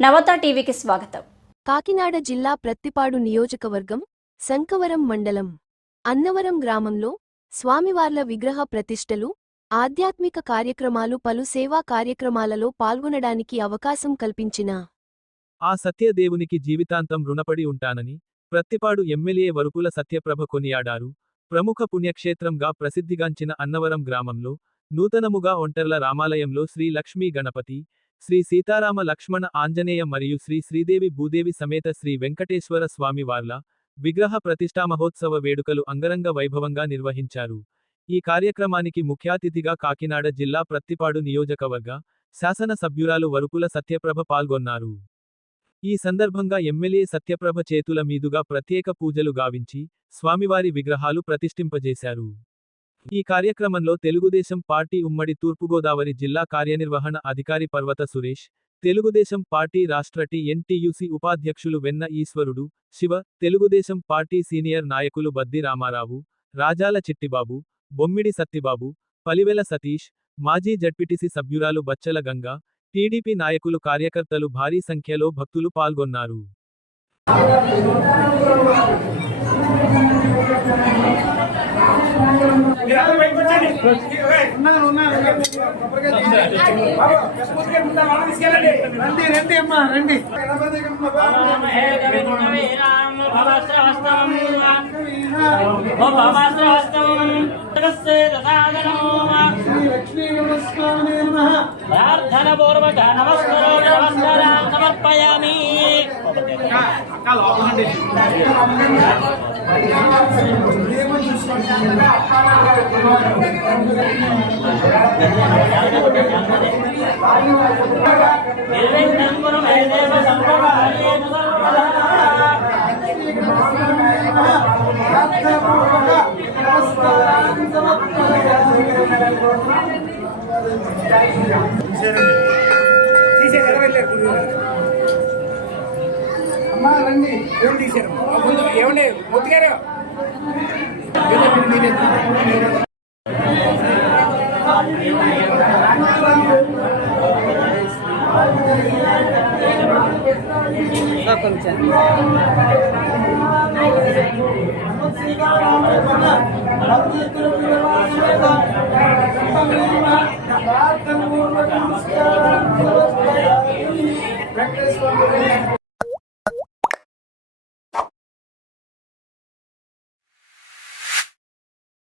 నవత టీవీకి స్వాగతం. కాకినాడ జిల్లా ప్రత్తిపాడు నియోజకవర్గం శంకవరం మండలం అన్నవరం గ్రామంలో స్వామివార్ల విగ్రహ ప్రతిష్టలు, ఆధ్యాత్మిక కార్యక్రమాలు, పలు సేవా కార్యక్రమాలలో పాల్గొనడానికి అవకాశం కల్పించిన ఆ సత్యదేవునికి జీవితాంతం రుణపడి ఉంటానని ప్రత్తిపాడు ఎమ్మెల్యే వరుపుల సత్యప్రభ కొనియాడారు. ప్రముఖ పుణ్యక్షేత్రంగా ప్రసిద్ధిగాంచిన అన్నవరం గ్రామంలో నూతనముగా ఒంటర్ల రామాలయంలో శ్రీ లక్ష్మీ గణపతి, శ్రీ సీతారామ లక్ష్మణ ఆంజనేయ మరియు శ్రీ శ్రీదేవి భూదేవి సమేత శ్రీ వెంకటేశ్వర స్వామివార్ల విగ్రహ ప్రతిష్టా మహోత్సవ వేడుకలు అంగరంగ వైభవంగా నిర్వహించారు. ఈ కార్యక్రమానికి ముఖ్యాతిథిగా కాకినాడ జిల్లా ప్రత్తిపాడు నియోజకవర్గ శాసన సభ్యురాలు వరుపుల సత్యప్రభ పాల్గొన్నారు. ఈ సందర్భంగా ఎమ్మెల్యే సత్యప్రభ చేతుల మీదుగా ప్రత్యేక పూజలు గావించి స్వామివారి విగ్రహాలు ప్రతిష్ఠింపజేశారు. ఈ కార్యక్రమంలో తెలుగుదేశం పార్టీ ఉమ్మడి తూర్పుగోదావరి జిల్లా కార్యనిర్వహణ అధికారి పర్వత సురేష్, తెలుగుదేశం పార్టీ రాష్ట్ర టీఎన్టీయూసీ ఉపాధ్యక్షులు వెన్న ఈశ్వరుడు, శివ, తెలుగుదేశం పార్టీ సీనియర్ నాయకులు బద్ది రామారావు, రాజాల చిట్టిబాబు, బొమ్మిడి సత్తిబాబు, పలివెల సతీష్, మాజీ జడ్పీటీసీ సభ్యురాలు బచ్చల గంగా, టీడీపీ నాయకులు, కార్యకర్తలు, భారీ సంఖ్యలో భక్తులు పాల్గొన్నారు. ప్రార్థనపూర్వక నమస్కారం సమర్పయామి. అమ్మా రండి, ఏం తీశారు ఏమండి మూర్తి గారు? వెంకటేశ్వర